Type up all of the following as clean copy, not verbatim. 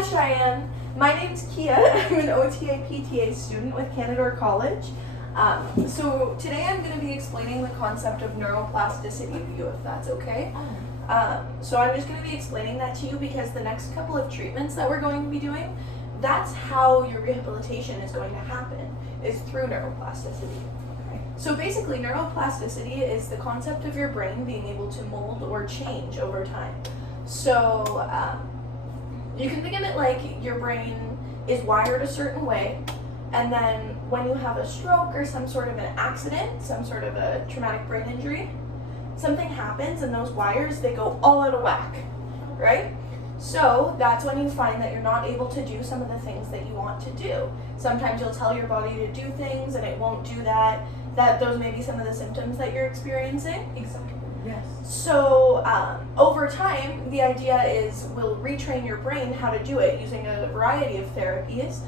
Hi Cheyenne, my name's Kia. I'm an OTA PTA student with Canadore College. So today I'm going to be explaining the concept of neuroplasticity to you, if that's okay. So I'm just going to be explaining that to you because the next couple of treatments that we're going to be doing, that's how your rehabilitation is going to happen, is through neuroplasticity. So basically, neuroplasticity is the concept of your brain being able to mold or change over time. So you can think of it like your brain is wired a certain way, and then when you have a stroke or some sort of an accident, some sort of a traumatic brain injury, something happens and those wires, they go all out of whack, right? So that's when you find that you're not able to do some of the things that you want to do. Sometimes you'll tell your body to do things and it won't do that. Those may be some of the symptoms that you're experiencing. Exactly. Yes. So over time, the idea is we'll retrain your brain how to do it using a variety of therapies.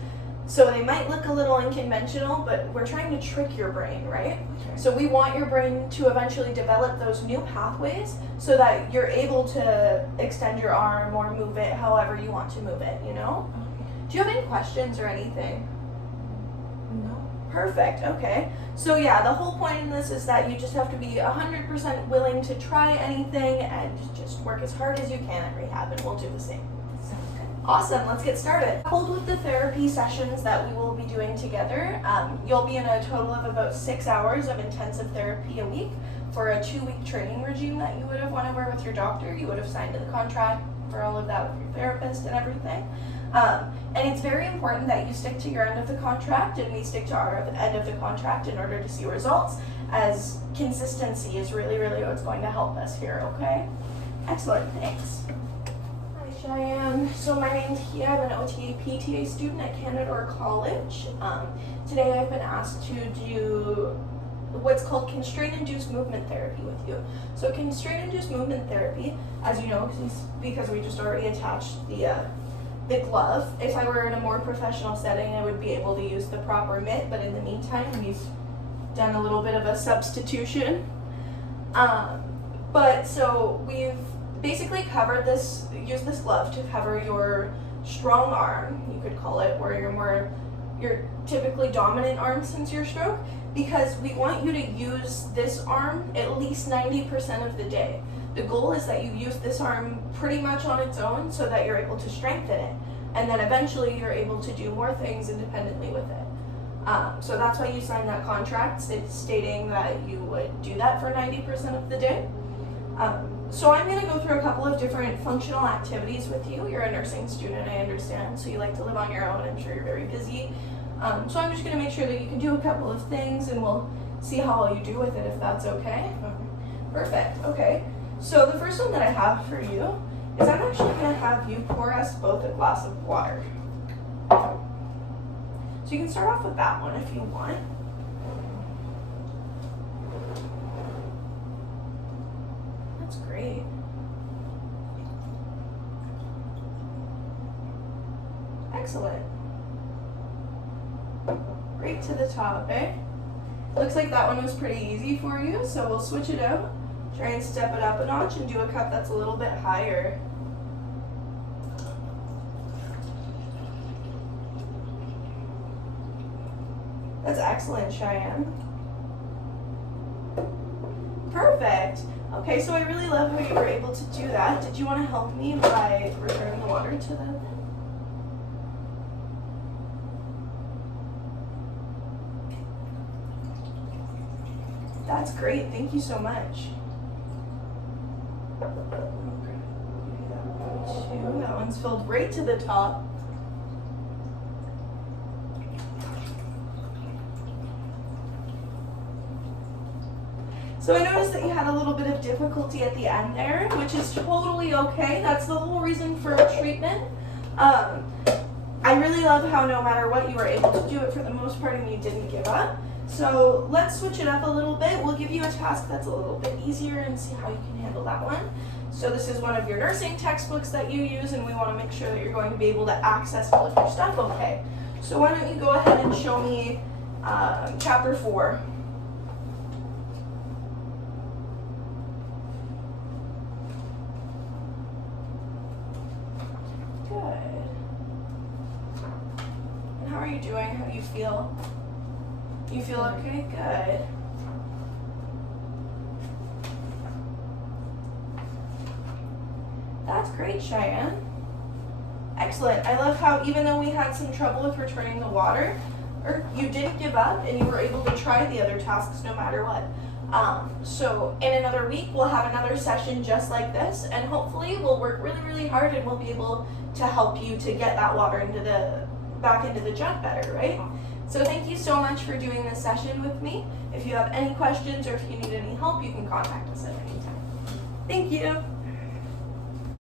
So they might look a little unconventional, but we're trying to trick your brain, right? Okay. So we want your brain to eventually develop those new pathways so that you're able to extend your arm or move it however you want to move it, you know? Okay. Do you have any questions or anything? No. Perfect, okay. So yeah, the whole point in this is that you just have to be 100% willing to try anything and just work as hard as you can at rehab, and we'll do the same. Sounds good. Awesome, let's get started. Coupled with the therapy sessions that we will be doing together, you'll be in a total of about 6 hours of intensive therapy a week for a 2-week training regime that you would have went over with your doctor. You would have signed the contract for all of that with your therapist and everything. And it's very important that you stick to your end of the contract and we stick to our end of the contract in order to see results, as consistency is really, really what's going to help us here, okay? Excellent, thanks. Hi Cheyenne, so my name's Kia. I'm an OTA PTA student at Canadore College. Today I've been asked to do what's called constraint induced movement therapy with you. So constraint induced movement therapy, as you know, because we just already attached the glove. If I were in a more professional setting, I would be able to use the proper mitt, but in the meantime, we've done a little bit of a substitution. But so we've basically used this glove to cover your strong arm, you could call it, or your typically dominant arm since your stroke, because we want you to use this arm at least 90% of the day. The goal is that you use this arm pretty much on its own so that you're able to strengthen it. And then eventually you're able to do more things independently with it. So that's why you signed that contract stating that you would do that for 90% of the day. So I'm going to go through a couple of different functional activities with you. You're a nursing student, I understand, so you like to live on your own. I'm sure you're very busy. So I'm just going to make sure that you can do a couple of things and we'll see how well you do with it, if that's okay. Perfect, okay. So the first one that I have for you is I'm actually going to have you pour us both a glass of water. So you can start off with that one if you want. That's great. Excellent. Right to the top, eh? Looks like that one was pretty easy for you, so we'll switch it out. Try and step it up a notch and do a cup that's a little bit higher. That's excellent, Cheyenne. Perfect. Okay, so I really love how you were able to do that. Did you want to help me by returning the water to them? That's great. Thank you so much. That one's filled right to the top. So I noticed that you had a little bit of difficulty at the end there, which is totally okay. That's the whole reason for treatment. I really love how no matter what, you were able to do it for the most part and you didn't give up. So let's switch it up a little bit. We'll give you a task that's a little bit easier and see how you can handle that one. So this is one of your nursing textbooks that you use, and we want to make sure that you're going to be able to access all of your stuff okay. So why don't you go ahead and show me chapter 4. Good. doing? How do you feel? You feel okay? Good. That's great, Cheyenne. Excellent. I love how even though we had some trouble with returning the water, you didn't give up and you were able to try the other tasks no matter what. So in another week, we'll have another session just like this, and hopefully we'll work really, really hard and we'll be able to help you to get that water back into the jug better, right? So thank you so much for doing this session with me. If you have any questions or if you need any help, you can contact us at any time. Thank you.